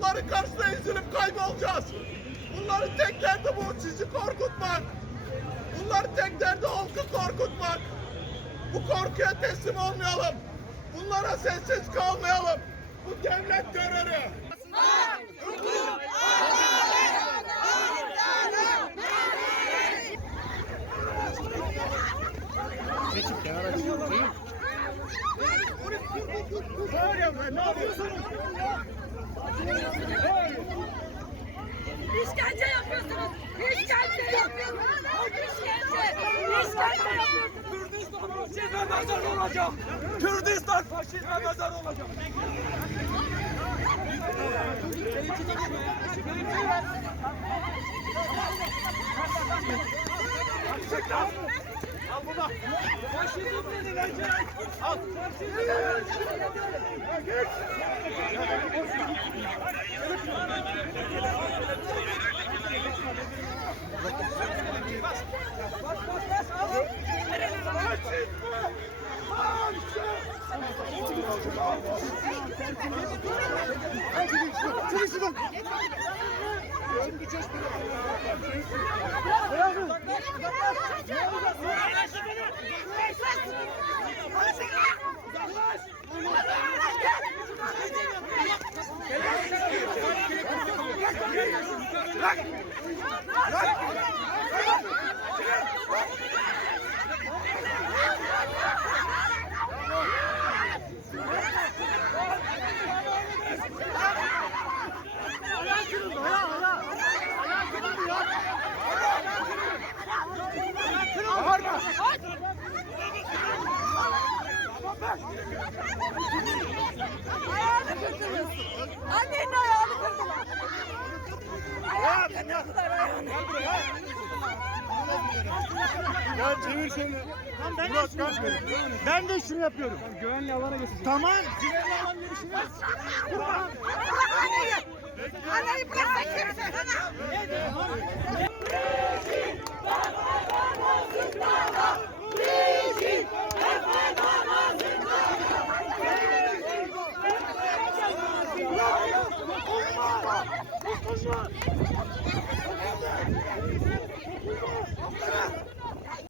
Bunların karşısına ezilip kaybolacağız. Bunların tek derdi bu, sizi korkutmak. Bunların tek derdi halkı korkutmak. Bu korkuya teslim olmayalım. Bunlara sessiz kalmayalım. Bu devlet terörü. Geçip kenara çıkıyor. Ne yapıyorsunuz? İşkence yapıyorsunuz. İşkence yapıyorsunuz. İşkence yapıyorsunuz. Kürdistan faşizme mezar olacak. Kürdistan faşizme mezar olacak. Al baba. Faşizm dedi bence. Al. Faşizm dedi. Geç. Ayağını kırdınız. Annenin ayağını kırdılar. Ayağını kırdılar ayağını. Ya çevir şunu. Ben de şunu yapıyorum. Güvenli alana geçeceğim. Tamam. Güvenli alana geçeceğiz. Anneyi bırakma kimse. Dokunma!